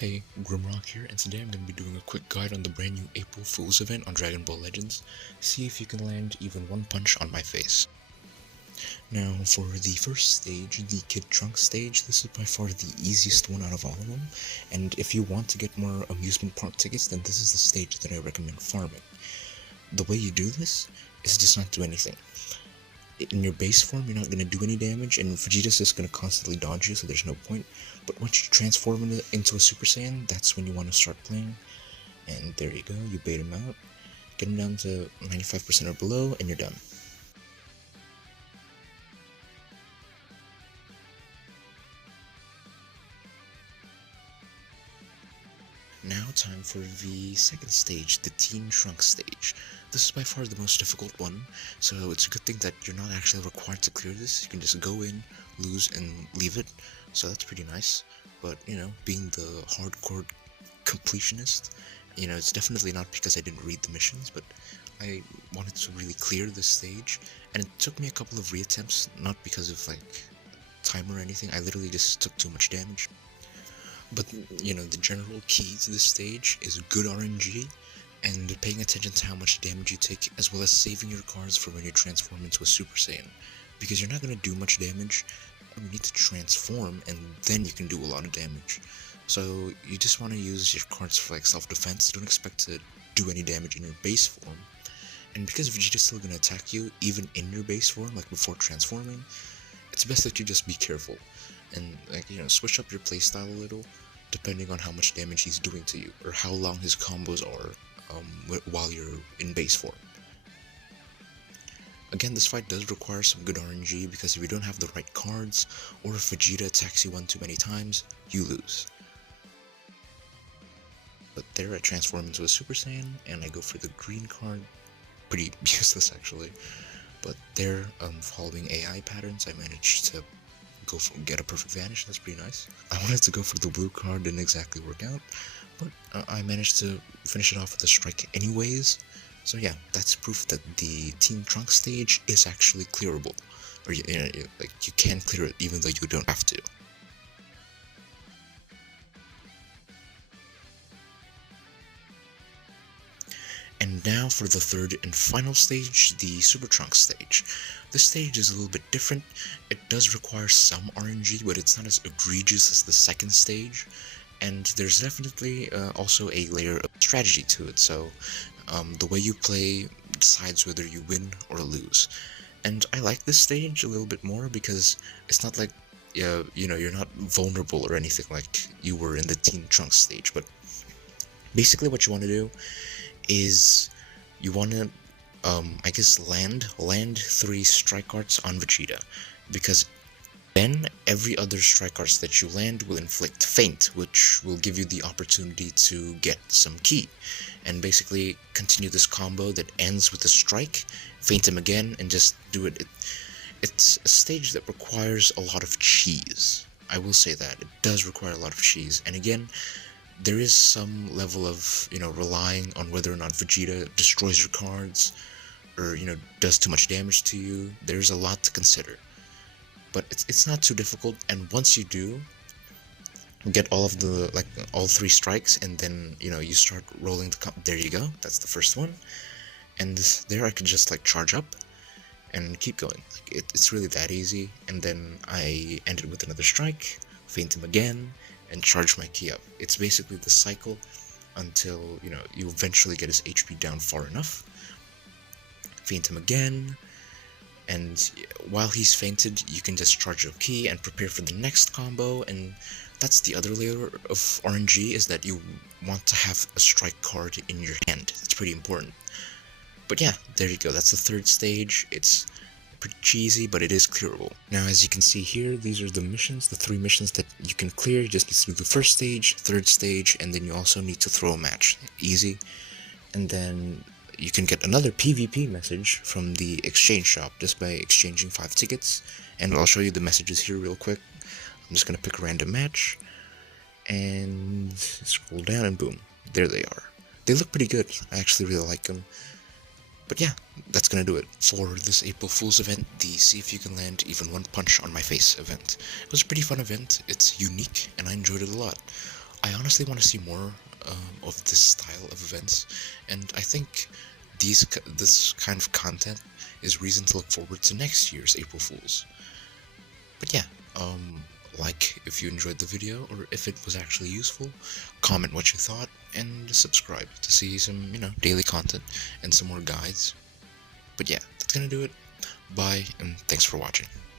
Hey, Grimrock here, and today I'm going to be doing a quick guide on the brand new April Fool's event on Dragon Ball Legends. See if you can land even one punch on my face. Now, for the first stage, the Kid Trunks stage, this is by far the easiest one out of all of them, and if you want to get more amusement park tickets, then this is the stage that I recommend farming. The way you do this is just not do anything. In your base form, you're not going to do any damage, and Vegeta's just going to constantly dodge you, so there's no point. But once you transform into a Super Saiyan, that's when you want to start playing. And there you go, you bait him out, get him down to 95% or below, and you're done. Now time for the second stage, the Teen Trunks stage. This is by far the most difficult one, so it's a good thing that you're not actually required to clear this. You can just go in, lose, and leave it, so that's pretty nice. But, being the hardcore completionist, it's definitely not because I didn't read the missions, but I wanted to really clear this stage, and it took me a couple of reattempts, not because of, time or anything. I literally just took too much damage. But, the general key to this stage is good RNG and paying attention to how much damage you take, as well as saving your cards for when you transform into a Super Saiyan. Because you're not going to do much damage, you need to transform, and then you can do a lot of damage. So you just want to use your cards for self-defense. Don't expect to do any damage in your base form. And because Vegeta's still going to attack you, even in your base form, like before transforming, it's best that you just be careful. And, switch up your playstyle a little, depending on how much damage he's doing to you, or how long his combos are while you're in base form. Again, this fight does require some good RNG, because if you don't have the right cards, or if Vegeta attacks you one too many times, you lose. But there I transform into a Super Saiyan, and I go for the green card. Pretty useless actually. But there, following AI patterns, I managed to get a perfect vanish. That's pretty nice. I wanted to go for the blue card, didn't exactly work out, but I managed to finish it off with a strike anyways. So yeah, that's proof that the Teen Trunks stage is actually clearable, or you can clear it even though you don't have to. And now for the third and final stage, the Super Trunks stage. This stage is a little bit different. It does require some RNG, but it's not as egregious as the second stage. And there's definitely also a layer of strategy to it, so the way you play decides whether you win or lose. And I like this stage a little bit more because it's not like, you're not vulnerable or anything like you were in the Teen Trunks stage, but basically what you want to do is you want to, I guess, land 3 strike arts on Vegeta, because then every other strike arts that you land will inflict feint, which will give you the opportunity to get some ki, and basically continue this combo that ends with a strike, feint him again, and just do it. It's a stage that requires a lot of cheese. I will say that. It does require a lot of cheese, and again, there is some level of, relying on whether or not Vegeta destroys your cards, or, does too much damage to you. There's a lot to consider. But it's not too difficult, and once you do get all of the, all 3 strikes, and then, you start rolling there you go, that's the first one. And there I could just, charge up, and keep going. It's really that easy, and then I end it with another strike, feint him again, and charge my ki up. It's basically the cycle until, you eventually get his HP down far enough. Feint him again, and while he's fainted, you can just charge up ki and prepare for the next combo, and that's the other layer of RNG, is that you want to have a strike card in your hand. That's pretty important. But yeah, there you go, that's the third stage. It's pretty cheesy, but it is clearable. Now, as you can see here, these are the missions, the 3 missions that you can clear. You just need to do the first stage, third stage, and then you also need to throw a match. Easy. And then you can get another PvP message from the exchange shop just by exchanging 5 tickets. And I'll show you the messages here real quick. I'm just gonna pick a random match and scroll down, and boom, there they are. They look pretty good. I actually really like them. But yeah, that's gonna do it for this April Fool's event, the See If You Can Land Even One Punch on My Face event. It was a pretty fun event, it's unique, and I enjoyed it a lot. I honestly want to see more of this style of events, and I think this kind of content is reason to look forward to next year's April Fools. But yeah, like if you enjoyed the video or if it was actually useful, comment what you thought, and subscribe to see some, daily content and some more guides. But yeah, that's gonna do it. Bye, and thanks for watching.